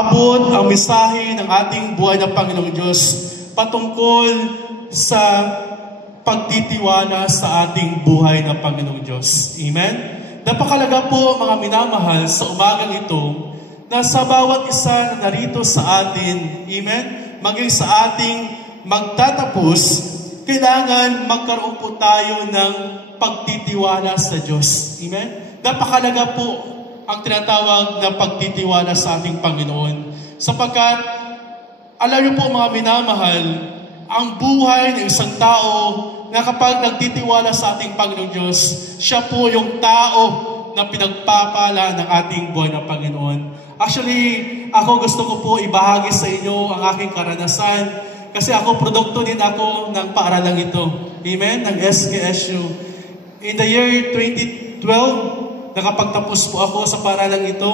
paabot ang mensahe ng ating buhay na Panginoong Diyos patungkol sa pagtitiwala sa ating buhay na Panginoong Diyos. Amen? Napakalaga po mga minamahal sa umagang ito na sa bawat isa na narito sa atin, amen, maging sa ating magtatapos, kailangan magkaroon po tayo ng pagtitiwala sa Diyos. Amen? Napakalaga po ang tinatawag na pagtitiwala sa ating Panginoon. Sapagkat, alam niyo po mga minamahal, ang buhay ng isang tao na kapag nagtitiwala sa ating Panginoong Diyos, siya po yung tao na pinagpapala ng ating buhay na Panginoon. Actually, ako gusto ko po ibahagi sa inyo ang aking karanasan kasi ako produkto din ako ng paaralang ito. Amen? Ng SKSU. In the year 2012, nakapagtapos po ako sa paaralang ito.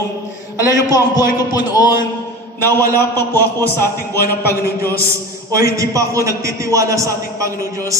Alam niyo po, ang buhay ko po noon, na wala pa po ako sa ating buhay ng Panginoong Diyos o hindi pa ako nagtitiwala sa ating Panginoong Diyos.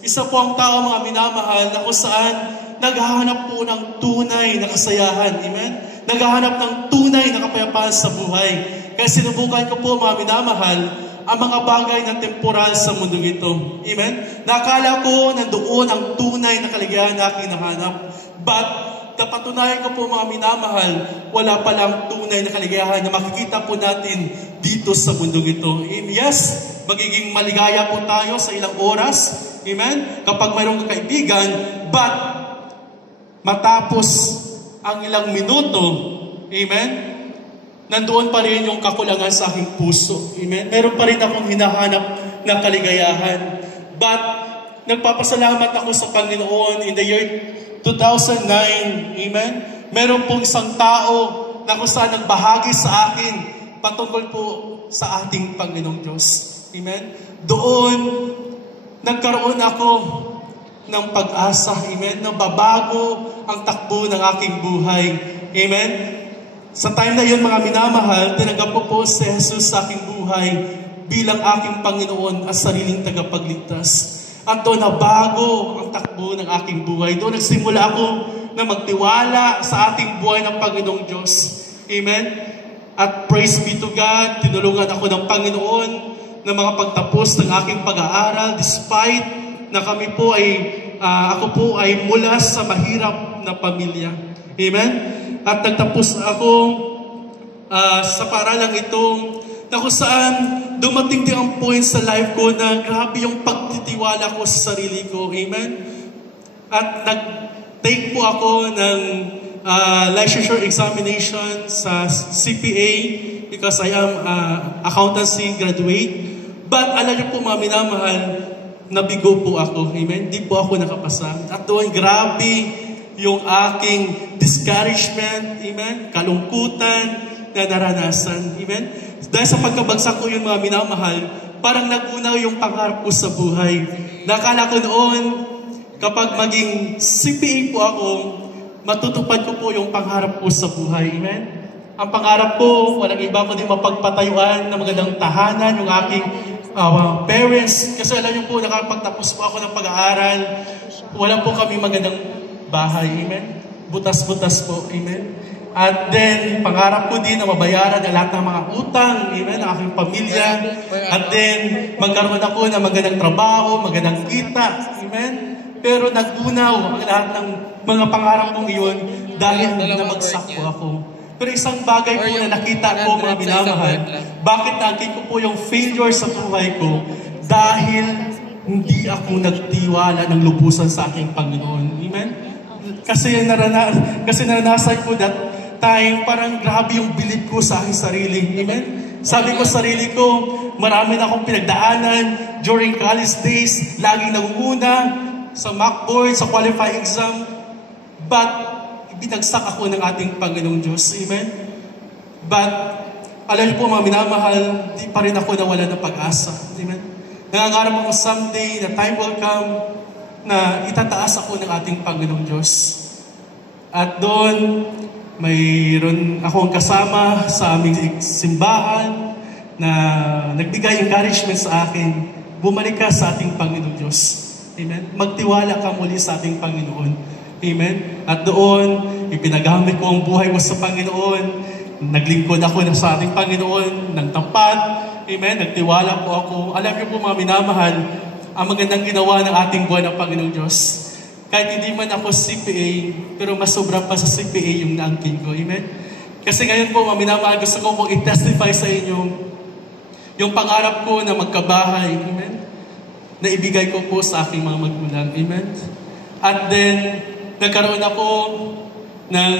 Isa po ang tao mga minamahal na kung saan naghahanap po ng tunay na kasayahan. Amen? Naghahanap ng tunay na kapayapaan sa buhay. Kaya sinubukan ko po mga minamahal ang mga bagay na temporal sa mundong ito. Amen? Nakala ko nandoon ang tunay na kaligayahan na aking nahanap. But napatunayan ko po mga minamahal, wala palang tunay na kaligayahan na makikita po natin dito sa mundong ito. Yes, magiging maligaya po tayo sa ilang oras, amen, kapag mayroong kaibigan, but matapos ang ilang minuto, amen, nandoon pa rin yung kakulangan sa aking puso, amen. Meron pa rin akong hinahanap na kaligayahan. But nagpapasalamat ako sa Panginoon in the year 2009, amen? Meron pong isang tao na kung saan nagbahagi sa akin patungkol po sa ating Panginoong Diyos. Amen? Doon, nagkaroon ako ng pag-asa, amen? Na babago ang takbo ng aking buhay. Amen? Sa time na yun, mga minamahal, tinanggap ko po si Jesus sa aking buhay bilang aking Panginoon at sariling tagapagligtas. At doon na bago ang takbo ng aking buhay. Doon nagsimula ako na magtiwala sa ating buhay ng Panginoong Diyos. Amen? At praise be to God, tinulungan ako ng Panginoon na mga pagtapos ng aking pag-aaral despite na kami po ay, ako po ay mula sa mahirap na pamilya. Amen? At nagtapos ako sa paaralang ito na kung saan dumating din ang point sa life ko na grabe yung pagtitiwala ko sa sarili ko. Amen? At nag-take po ako ng licensure examination sa CPA because I am accountancy graduate. But alam niyo po mga minamahal, nabigo po ako. Amen? Di po ako nakapasa. At doon, grabe yung aking discouragement. Amen? Kalungkutan na naranasan. Amen? Dahil sa pagkabagsak ko yung mga minamahal, parang nagunaw yung pangarap ko sa buhay. Nakala ko noon, kapag maging CPA po ako, matutupad ko po yung pangarap ko sa buhay. Amen? Ang pangarap ko, walang iba kundi mapagpatayuan na magandang tahanan, yung aking parents. Kasi alam niyo po, nakapagtapos po ako ng pag-aaral, wala po kami magandang bahay. Amen? Butas-butas po. Amen? At then, pangarap ko din na mabayaran ang lahat ng mga utang, amen, ng aking pamilya. At then, magkaroon ako ng magandang trabaho, magandang kita, amen. Pero nagunaw ang lahat ng mga pangarap kong iyon dahil namagsak po ako. Pero isang bagay po na nakita ko, mga minamahal, bakit nakita ko po yung failure sa buhay ko? Dahil hindi ako nagtiwala ng lubusan sa aking Panginoon. Amen? Kasi naranasan ko that time, parang grabe yung bilib ko sa aking sarili. Amen? Sabi ko sa sarili ko, marami na akong pinagdaanan during college days, laging nangunguna sa mock board, sa qualifying exam. But, binagsak ako ng ating Panginoong Diyos. Amen? But, alam niyo po mga minamahal, di pa rin ako nawala ng pag-asa. Amen? Nangangarap ako someday na time will come na itataas ako ng ating Panginoong Diyos. At doon, mayroon akong kasama sa aming simbahan na nagbigay encouragement sa akin, bumalik ka sa ating Panginoong Diyos. Amen? Magtiwala ka muli sa ating Panginoon. Amen? At doon, ipinagamit ko ang buhay mo sa Panginoon. naglingkod ako sa ating Panginoon ng tapat. Amen? Nagtiwala po ako. Alam niyo po mga minamahal, ang magandang ginawa ng ating buwan ng Panginoong Diyos. Kahit hindi man ako CPA, pero mas sobra pa sa CPA yung naangkin ko. Amen? Kasi ngayon po, mga minamahal, gusto ko pong i-testify sa inyo yung pangarap ko na magkabahay. Amen? Na ibigay ko po sa aking mga magulang. Amen? At then, nagkaroon ako ng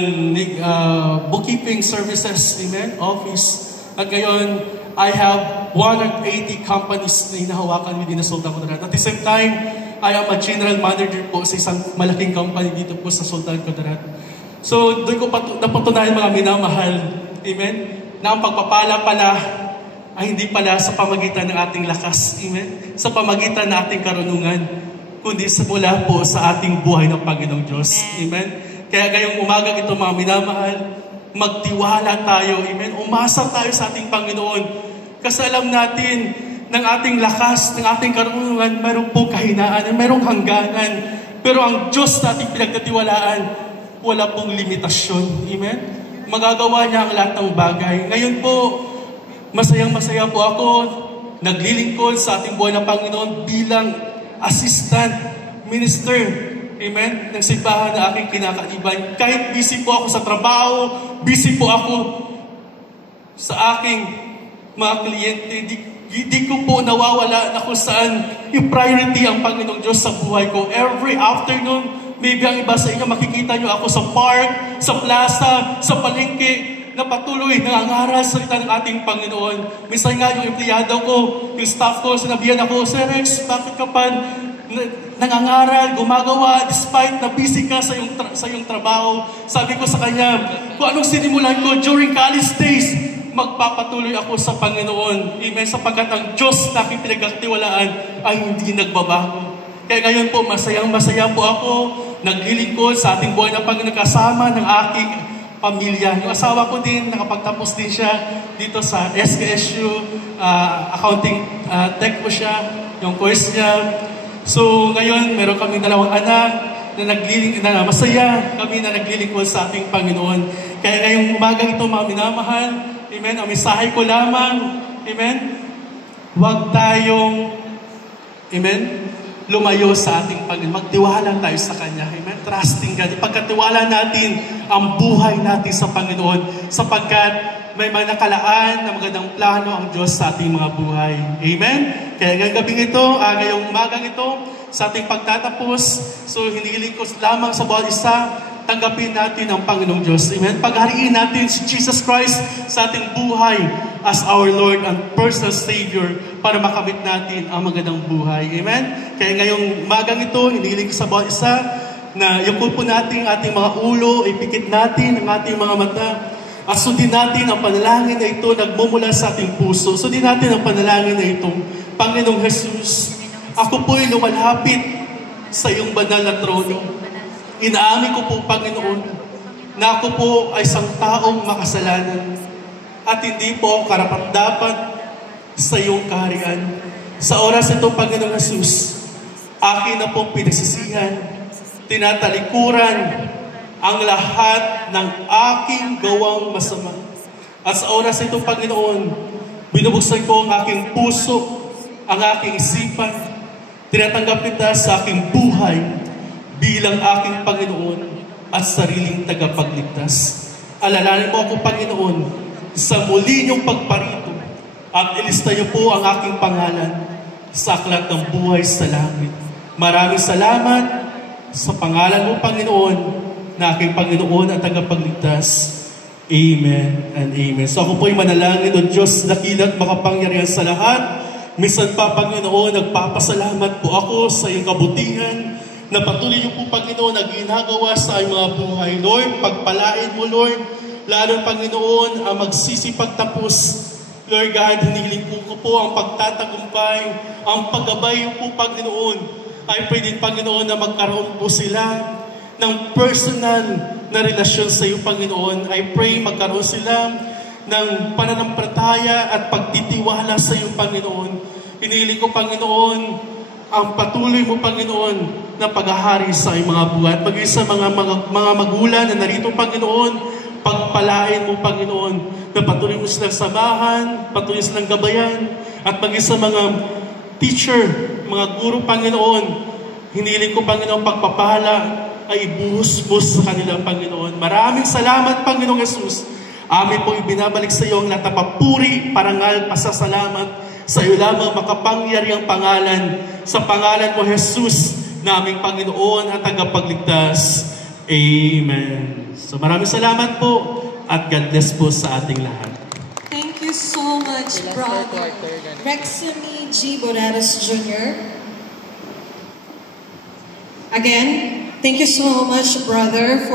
bookkeeping services, amen, office. At ngayon, I have 180 companies na hinahawakan within the Sultan Kudarat. At the same time, I am a general manager po sa isang malaking company dito po sa Sultan Kudarat. So, doon ko napatunayan mga minamahal, amen, na ang pagpapala pala ay hindi pala sa pamagitan ng ating lakas, amen, sa pamagitan ng ating karunungan, kundi sa mula po sa ating buhay ng Panginoong Diyos, amen. Kaya ngayong umagang ito mga minamahal, magtiwala tayo, amen, umasa tayo sa ating Panginoon, kasi alam natin ng ating lakas, ng ating karunungan, mayroong pong kahinaan, mayroong hangganan, pero ang Diyos nating pinagkatiwalaan, wala pong limitasyon, amen. Magagawa niya ang lahat ng bagay. Ngayon po, masayang-masaya po ako, naglilingkod sa ating buhay ng Panginoon bilang assistant minister, amen, ng simbahan na aking kinakaiban. Kahit busy po ako sa trabaho, busy po ako sa aking mga kliyente, di ko po nawawala na kung saan yung priority ang Panginoong Diyos sa buhay ko. Every afternoon, maybe ang iba sa inyo, makikita nyo ako sa park, sa plaza, sa palengke, na patuloy nangangaral sa salita ng ating Panginoon. Minsan nga yung empleyado ko, yung staff ko, sinabihan ako, Sir Rex, bakit ka pa nangangaral, gumagawa, despite na busy ka sa iyong trabaho? Sabi ko sa kanya, kung anong sinimulan ko during college days, magpapatuloy ako sa Panginoon. Amen, sapagkat ang Diyos na aking pinagkatiwalaan ay hindi nagbabago. Kaya ngayon po, masayang-masaya po ako, naglilingkod sa ating buhay ng Panginoon kasama ng aking pamilya. Yung asawa ko din, nakapagtapos din siya dito sa SKSU, accounting tech po siya, yung course niya. So ngayon, meron kaming 2 anak na masaya kami na naglilingkod sa ating Panginoon. Kaya ngayong umagang ito, mga minamahal, amen, ang mensahe ko lamang, amen, huwag tayong, amen, lumayo sa ating Panginoon. Magtiwala tayo sa Kanya. Amen? Trusting God. Ipagkatiwala natin ang buhay natin sa Panginoon sapagkat may mga nakalaan na magandang plano ang Diyos sa ating mga buhay. Amen? Kaya ngayong gabing ito, ngayong umagang ito, sa ating pagtatapos, so hinihiling ko lamang sa bawat isa, tanggapin natin ang Panginoong Diyos. Amen? Paghariin natin si Jesus Christ sa ating buhay as our Lord and personal Savior para makamit natin ang magandang buhay. Amen? Kaya ngayong umagang ito, hinihiling ko sa bawat isa na yuko po natin ating mga ulo, ipikit natin ang ating mga mata, at sundin natin ang panalangin na ito nagmumula sa ating puso. Sundin natin ang panalangin na itong, Panginoong Jesus, ako po'y lumalapit sa iyong banal na trono. Inaamin ko po, Panginoon, na ako po ay isang taong makasalanan at hindi po ako karapat-dapat sa iyong kaharian. Sa oras ito, Panginoong Jesus, akin na pong pinagsisihan, tinatalikuran ang lahat ng aking gawang masama. At sa oras ito, Panginoon, binubuksan ko ang aking puso, ang aking isipan, tinatanggap kita sa aking buhay bilang aking Panginoon at sariling tagapagligtas. Alalahanin mo ako, Panginoon, sa muli niyong pagparito at ilista niyo po ang aking pangalan sa aklat ng buhay sa langit. Maraming salamat sa pangalan mo, Panginoon, na aking Panginoon at tagapagligtas. Amen and amen. So ako po'y manalangin, O Diyos, dakilat makapangyarihan sa lahat. Minsan pa, Panginoon, nagpapasalamat po ako sa iyong kabutihan na patuloy niyo po, Panginoon, na ginagawa sa iyong mga buhay. Lord, pagpalain mo, Lord, lalo, Panginoon, ang magsisipagtapos. Lord God, hinihiling ko po ang pagtatagumpay, ang paggabay po, Panginoon. Ay pwede, Panginoon, na magkaroon po sila ng personal na relasyon sa iyo, Panginoon. I pray magkaroon sila ng pananampalataya at pagtitiwala sa iyo, Panginoon. Hinihiling ko, Panginoon, ang patuloy mo, Panginoon, na paghahari sa iyong mga buhay. Maging sa mga magulang na narito, Panginoon, pagpalain mo, Panginoon, na patuloy mo silang samahan, patuloy silang gabayan, at maging sa mga teacher, mga guro, Panginoon, hiniling ko, Panginoon, pagpapala ay ibuhos-buhos sa kanila, Panginoon. Maraming salamat, Panginoong Jesus. Amin po ibinabalik sa iyo ang lahat ng papuri, parangal, pasasalamat sa iyo lamang makapangyariang pangalan, sa pangalan mo, Jesus, na aming Panginoon at tagapagligtas. Amen. So maraming salamat po at God bless po sa ating lahat. Thank you so much, Brother Rexemy G. Bonares Jr. Again, thank you so much, Brother, for